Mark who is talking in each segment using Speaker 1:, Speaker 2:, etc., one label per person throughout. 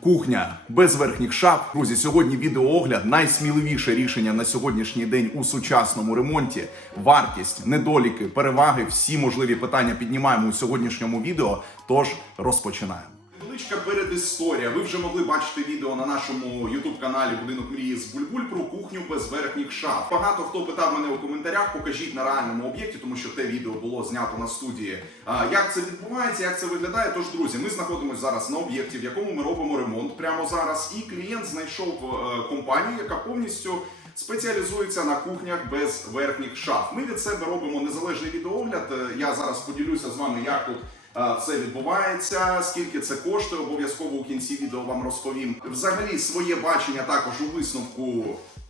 Speaker 1: Кухня без верхніх шаф. Друзі, сьогодні відеоогляд. Найсміливіше рішення на сьогоднішній день у сучасному ремонті. Вартість, недоліки, переваги, всі можливі питання піднімаємо у сьогоднішньому відео. Тож розпочинаємо. Невеличка передісторія. Ви вже могли бачити відео на нашому youtube каналі Будинок мрії з Бульбуль про кухню без верхніх шаф. Багато хто питав мене у коментарях, покажіть на реальному об'єкті, тому що те відео було знято на студії. А, як це відбувається, як це виглядає? Тож, друзі, ми знаходимося зараз на об'єкті, в якому ми робимо ремонт прямо зараз. І клієнт знайшов е, компанію, яка повністю. Спеціалізується на кухнях без верхніх шаф. Ми від себе робимо незалежний відеоогляд. Е, Я зараз поділюся з вами, як тут е, все відбувається, скільки це коштує. Обов'язково у кінці відео вам розповім. Взагалі, своє бачення також у висновку.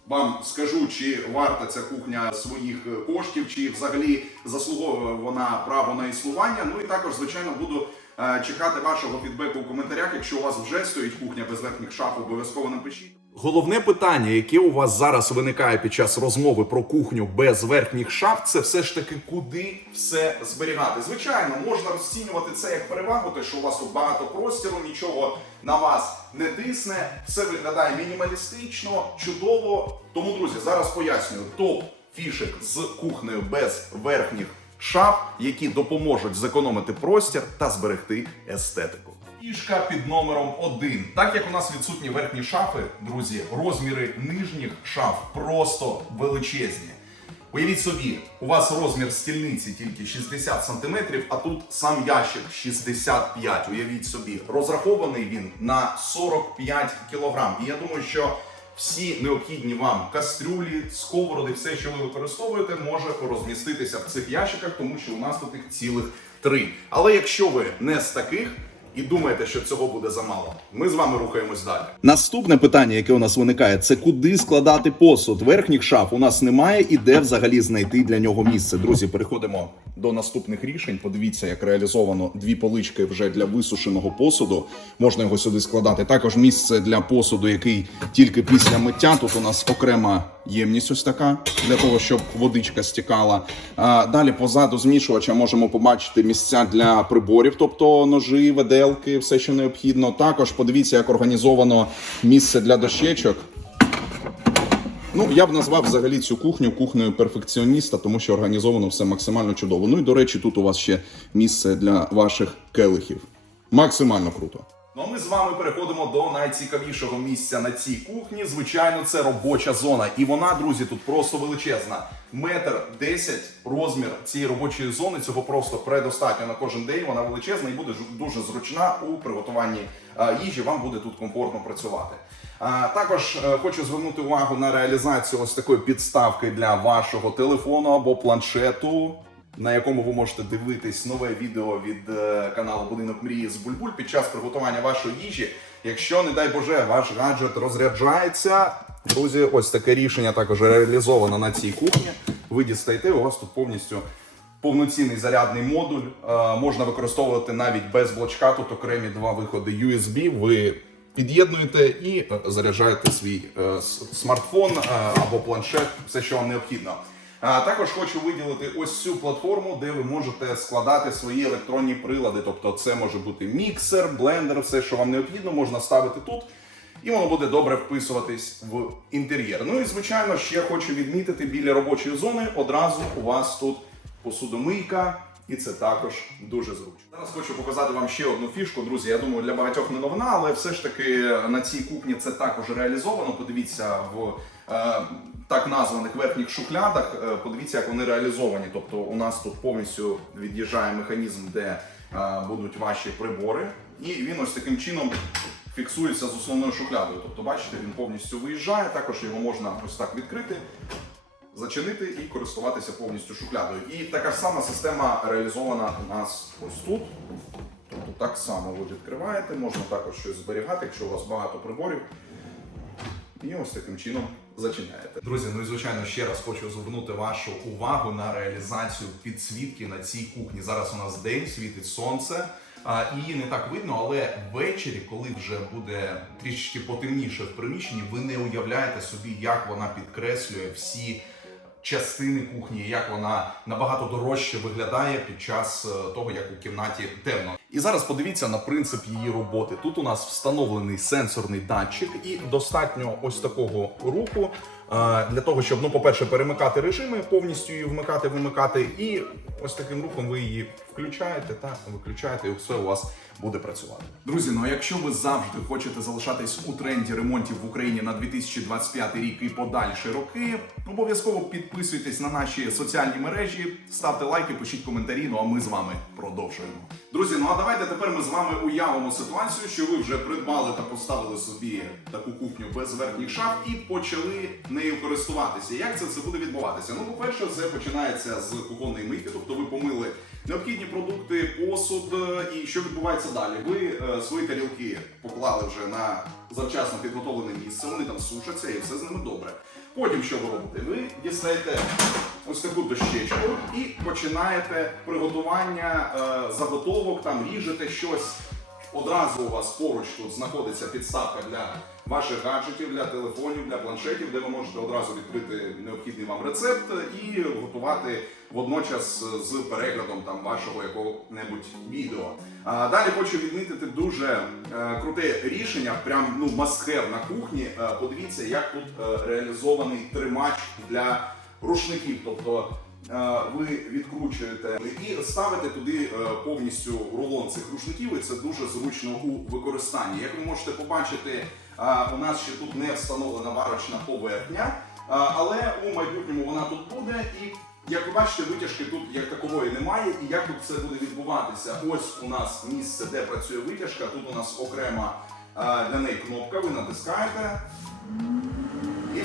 Speaker 1: Вам скажу, чи варта ця кухня своїх коштів, чи взагалі заслуговує вона право на існування. Ну і також, звичайно, буду е, чекати вашого фідбеку у коментарях. Якщо у вас вже стоїть кухня без верхніх шаф, обов'язково напишіть. Головне питання, яке у вас зараз виникає під час розмови про кухню без верхніх шаф, це все ж таки куди все зберігати. Звичайно, можна розцінювати це як перевагу, те, що у вас тут багато простіру, нічого на вас не тисне, все виглядає мінімалістично, чудово. Тому, друзі, зараз пояснюю топ фішек з кухнею без верхніх шаф, які допоможуть зекономити простір та зберегти естетику. Фішка під номером 1. Так як у нас відсутні верхні шафи, друзі, розміри нижніх шаф просто величезні. Уявіть собі, у вас розмір стільниці тільки 60 см, а тут сам ящик 65. Уявіть собі, розрахований він на 45 кг. І я думаю, що всі необхідні вам кастрюлі, сковороди, все, що ви використовуєте, може розміститися в цих ящиках, тому що у нас тут їх цілих три. Але якщо ви не з таких, і думаєте, що цього буде замало. Ми з вами рухаємось далі. Наступне питання, яке у нас виникає, це куди складати посуд. Верхніх шаф у нас немає, і де взагалі знайти для нього місце. Друзі, переходимо до наступних рішень. Подивіться, як реалізовано дві полички вже для висушеного посуду. Можна його сюди складати. Також місце для посуду, який тільки після миття. Тут у нас окрема ємність ось така для того, щоб водичка стікала. Далі позаду змішувача можемо побачити місця для приборів, тобто ножі, веделки, все, що необхідно. Також подивіться, як організовано місце для дощечок. Ну, я б назвав взагалі цю кухню кухнею перфекціоніста, тому що організовано все максимально чудово. Ну і до речі, тут у вас ще місце для ваших келихів. Максимально круто. Ну а ми з вами переходимо до найцікавішого місця на цій кухні. Звичайно, це робоча зона. І вона, друзі, тут просто величезна. Метр десять розмір цієї робочої зони. Цього просто предостатньо на кожен день. Вона величезна і буде дуже зручна у приготуванні е, їжі. Вам буде тут комфортно працювати. Також е, хочу звернути увагу на реалізацію ось такої підставки для вашого телефону або планшету, на якому ви можете дивитись нове відео від е, каналу Будинок мрії з Бульбуль під час приготування вашої їжі. Якщо, не дай Боже, ваш гаджет розряджається, друзі, ось таке рішення також реалізовано на цій кухні. Ви дістаєте, у вас тут повністю повноцінний зарядний модуль. Е, можна використовувати навіть без блочка. Тут окремі два виходи USB. Ви під'єднуєте і е, заряджаєте свій е, смартфон е, або планшет, все, що вам необхідно. Також хочу виділити ось цю платформу, де ви можете складати свої електронні прилади. Тобто, це може бути міксер, блендер, все, що вам необхідно, можна ставити тут. І воно буде добре вписуватись в інтер'єр. Ну і звичайно, ще хочу відмітити біля робочої зони. Одразу у вас тут посудомийка, і це також дуже зручно. Зараз хочу показати вам ще одну фішку, друзі. Я думаю, для багатьох не новина, але все ж таки на цій кухні це також реалізовано. Подивіться в е, так названих верхніх шухлядах. Е, подивіться, як вони реалізовані. Тобто, у нас тут повністю від'їжджає механізм, де е, будуть ваші прибори, і він ось таким чином фіксується з основною шухлядою. Тобто, бачите, він повністю виїжджає. Також його можна ось так відкрити, зачинити і користуватися повністю шухлядою. І така ж сама система реалізована у нас ось тут. Тобто так само ви відкриваєте, можна також щось зберігати, якщо у вас багато приборів. І ось таким чином зачиняєте. Друзі, ну і звичайно ще раз хочу звернути вашу увагу на реалізацію підсвітки на цій кухні. Зараз у нас день, світить сонце. Її не так видно, але ввечері, коли вже буде трішечки потемніше в приміщенні, ви не уявляєте собі, як вона підкреслює всі частини кухні, як вона набагато дорожче виглядає під час е, того, як у кімнаті темно. І зараз подивіться на принцип її роботи. Тут у нас встановлений сенсорний датчик, і достатньо ось такого руху для того, щоб, ну, по-перше, перемикати режими, повністю її вмикати, вимикати, і ось таким рухом ви її включаєте та виключаєте, і все у вас буде працювати. Друзі, ну а якщо ви завжди хочете залишатись у тренді ремонтів в Україні на 2025 рік і подальші роки, обов'язково підписуйтесь на наші соціальні мережі, ставте лайки, пишіть коментарі. Ну а ми з вами продовжуємо. Друзі, ну а давайте тепер ми з вами уявимо ситуацію, що ви вже придбали та поставили собі таку кухню без верхніх шаф і почали нею користуватися. Як це все буде відбуватися? Ну, по-перше, все починається з кухонної мийки, тобто ви помили необхідні продукти, посуд. е, І що відбувається далі? Ви е, свої тарілки поклали вже на завчасно підготовлене місце, вони там сушаться і все з ними добре. Потім що ви робите? Ви дістаєте ось таку дощечку і починаєте приготування е, заготовок, там ріжете щось. Одразу у вас поруч тут знаходиться підставка для ваших гаджетів, для телефонів, для планшетів, де ви можете одразу відкрити необхідний вам рецепт і готувати водночас з переглядом там вашого якого-небудь відео. А далі хочу відмітити дуже е, круте рішення, прям ну мастхев на кухні. Е, подивіться, як тут е, реалізований тримач для рушників. Тобто ви відкручуєте і ставите туди е, повністю рулон цих рушників, і це дуже зручно у використанні. Як ви можете побачити, е, у нас ще тут не встановлена варочна поверхня, е, але у майбутньому вона тут буде. І як ви бачите, витяжки тут як такової немає. І як тут це буде відбуватися? Ось у нас місце, де працює витяжка. Тут у нас окрема е, для неї кнопка. Ви натискаєте.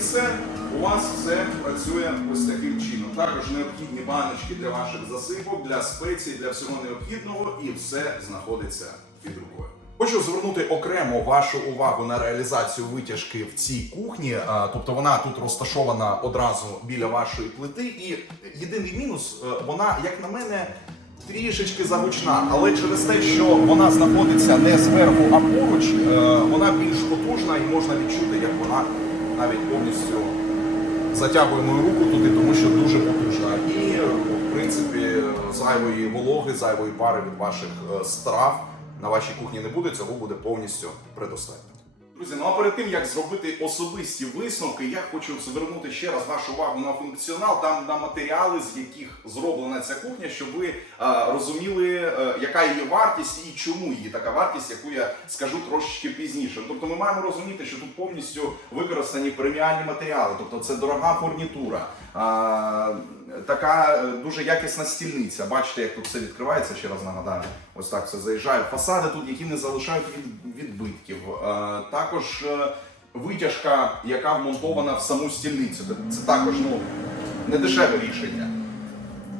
Speaker 1: Все, у вас все працює ось таким чином. Також необхідні баночки для ваших засипок, для спецій, для всього необхідного, і все знаходиться під рукою. Хочу звернути окремо вашу увагу на реалізацію витяжки в цій кухні. Тобто вона тут розташована одразу біля вашої плити. І єдиний мінус, е, вона, як на мене, трішечки загучна, але через те, що вона знаходиться не зверху, а поруч, е, вона більш потужна і можна відчути, як вона навіть повністю затягує мою руку туди, тому що дуже потужна. І в принципі зайвої вологи, зайвої пари від ваших е, страв на вашій кухні не буде. Цього буде повністю предостатньо. Друзі, ну а перед тим як зробити особисті висновки, я хочу звернути ще раз вашу увагу на функціонал, там на матеріали, з яких зроблена ця кухня, щоб ви е, розуміли, е, яка її вартість і чому її така вартість, яку я скажу трошечки пізніше. Тобто ми маємо розуміти, що тут повністю використані преміальні матеріали, тобто це дорога фурнітура, е, така е, дуже якісна стільниця. Бачите, як тут все відкривається, ще раз нагадаю. Ось так все заїжджає. Фасади тут, які не залишають від, відбитків. Е, також е, витяжка, яка вмонтована в саму стільницю. Це, також ну, не дешеве рішення.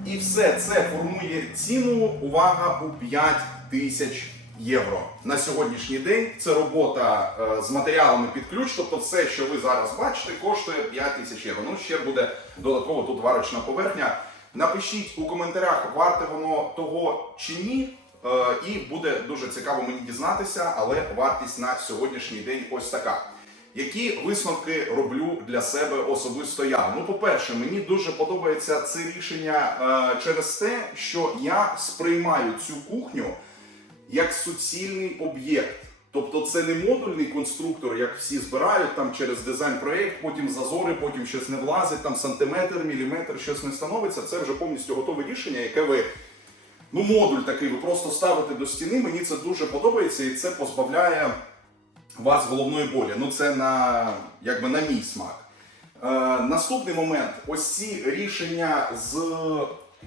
Speaker 1: І все це формує ціну, увага, у 5 тисяч євро. На сьогоднішній день це робота е, з матеріалами під ключ, тобто все, що ви зараз бачите, коштує 5 тисяч євро. Ну, ще буде додатково тут варочна поверхня. Напишіть у коментарях, варте воно того чи ні. Е, І буде дуже цікаво мені дізнатися, але вартість на сьогоднішній день ось така. Які висновки роблю для себе особисто я? Ну, по-перше, мені дуже подобається це рішення е, через те, що я сприймаю цю кухню як суцільний об'єкт. Тобто це не модульний конструктор, як всі збирають там через дизайн-проєкт, потім зазори, потім щось не влазить, там сантиметр, міліметр, щось не становиться. Це вже повністю готове рішення, яке ви ну, модуль такий, ви просто ставите до стіни. Мені це дуже подобається, і це позбавляє вас головної болі. Ну це на якби на мій смак. Е, наступний момент: ось ці рішення з.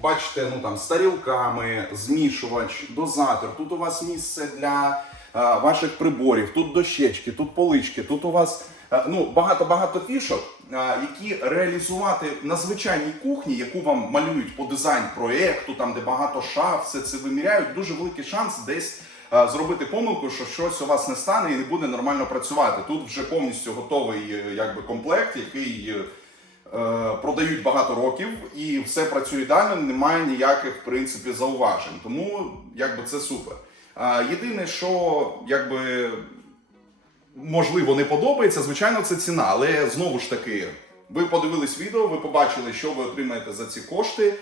Speaker 1: Бачите, ну там з тарілками, змішувач, дозатор. Тут у вас місце для е, ваших приборів, тут дощечки, тут полички, тут у вас е, ну багато-багато фішок, е, які реалізувати на звичайній кухні, яку вам малюють по дизайн проєкту, там де багато шаф, все це виміряють. Дуже великий шанс десь е, зробити помилку, що щось у вас не стане і не буде нормально працювати. Тут вже повністю готовий е, якби комплект, який. Е, е, продають багато років і все працює далі, немає ніяких в принципі зауважень. Тому якби це супер. Єдине, що якби можливо не подобається, звичайно, це ціна. Але знову ж таки, ви подивились відео, ви побачили, що ви отримаєте за ці кошти.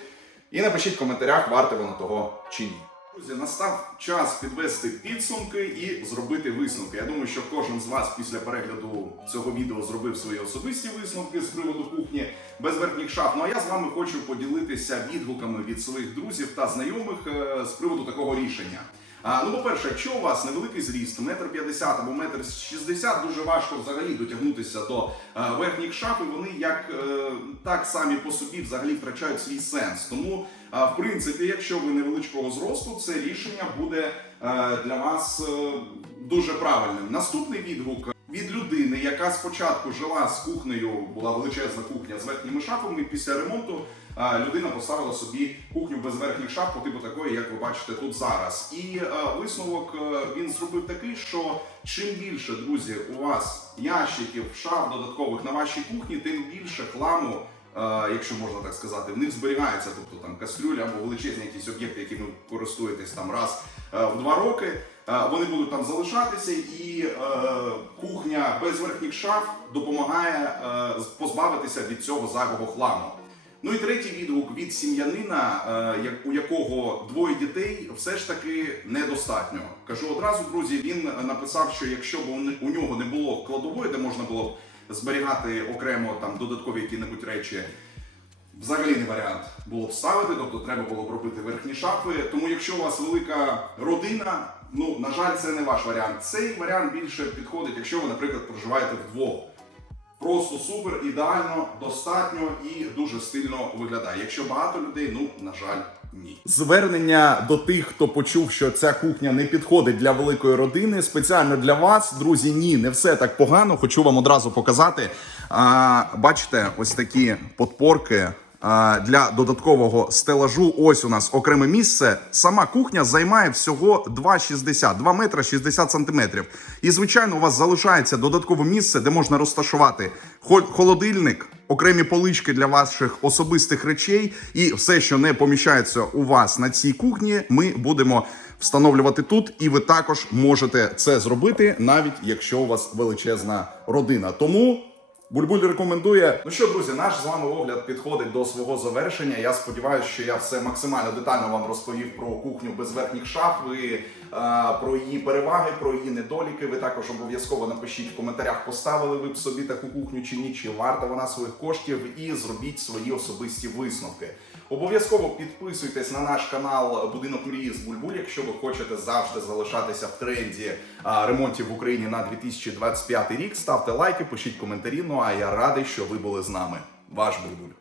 Speaker 1: І напишіть в коментарях, варте воно того чи ні. Друзі, настав час підвести підсумки і зробити висновки. Я думаю, що кожен з вас після перегляду цього відео зробив свої особисті висновки з приводу кухні без верхніх шаф. Ну а я з вами хочу поділитися відгуками від своїх друзів та знайомих е, з приводу такого рішення. А, ну, по-перше, якщо у вас невеликий зріст, метр п'ятдесят або метр шістдесят, дуже важко взагалі дотягнутися до е, верхніх шаф, і вони як е, так самі по собі взагалі втрачають свій сенс. Тому, в принципі, якщо ви невеличкого зросту, це рішення буде е, для вас е, дуже правильним. Наступний відгук. Від людини, яка спочатку жила з кухнею, була величезна кухня з верхніми шафами. Після ремонту людина поставила собі кухню без верхніх шаф, по типу такої, як ви бачите тут зараз. І е, висновок е, він зробив такий, що чим більше, друзі, у вас ящиків, шаф додаткових на вашій кухні, тим більше хламу. Якщо можна так сказати, в них зберігається, тобто там кастрюля або величезні якісь об'єкти, якими ви користуєтесь там раз е, в два роки. Е, Вони будуть там залишатися, і е, кухня без верхніх шаф допомагає е, позбавитися від цього зайвого хламу. Ну і третій відгук від сім'янина, е, у якого двоє дітей, все ж таки недостатньо. Кажу одразу, друзі. Він написав, що якщо б у нього не було кладової, де можна було б зберігати окремо там додаткові які-небудь речі, взагалі не варіант було б ставити, тобто треба було б робити верхні шафи. Тому якщо у вас велика родина, ну на жаль, це не ваш варіант. Цей варіант більше підходить, якщо ви, наприклад, проживаєте вдвох. Просто супер, ідеально, достатньо і дуже стильно виглядає. Якщо багато людей, ну на жаль, ні. Звернення до тих, хто почув, що ця кухня не підходить для великої родини. Спеціально для вас, друзі, ні, не все так погано. Хочу вам одразу показати. А, бачите, ось такі подпорки. Для додаткового стелажу, ось у нас окреме місце. Сама кухня займає всього 2,60, 2 метри 60 сантиметрів. І звичайно, у вас залишається додаткове місце, де можна розташувати холодильник, окремі полички для ваших особистих речей, і все, що не поміщається у вас на цій кухні, ми будемо встановлювати тут. І ви також можете це зробити, навіть якщо у вас величезна родина. Тому. Бульбуль рекомендує. Ну що, друзі, наш з вами огляд підходить до свого завершення. Я сподіваюся, що я все максимально детально вам розповів про кухню без верхніх шаф, і, про її переваги, про її недоліки. Ви також обов'язково напишіть в коментарях, поставили ви б собі таку кухню чи ні, чи варта вона своїх коштів, і зробіть свої особисті висновки. Обов'язково підписуйтесь на наш канал Будинок мрії з Бульбуль, якщо ви хочете завжди залишатися в тренді ремонтів в Україні на 2025 рік. Ставте лайки, пишіть коментарі. Ну а я радий, що ви були з нами. Ваш Бульбуль.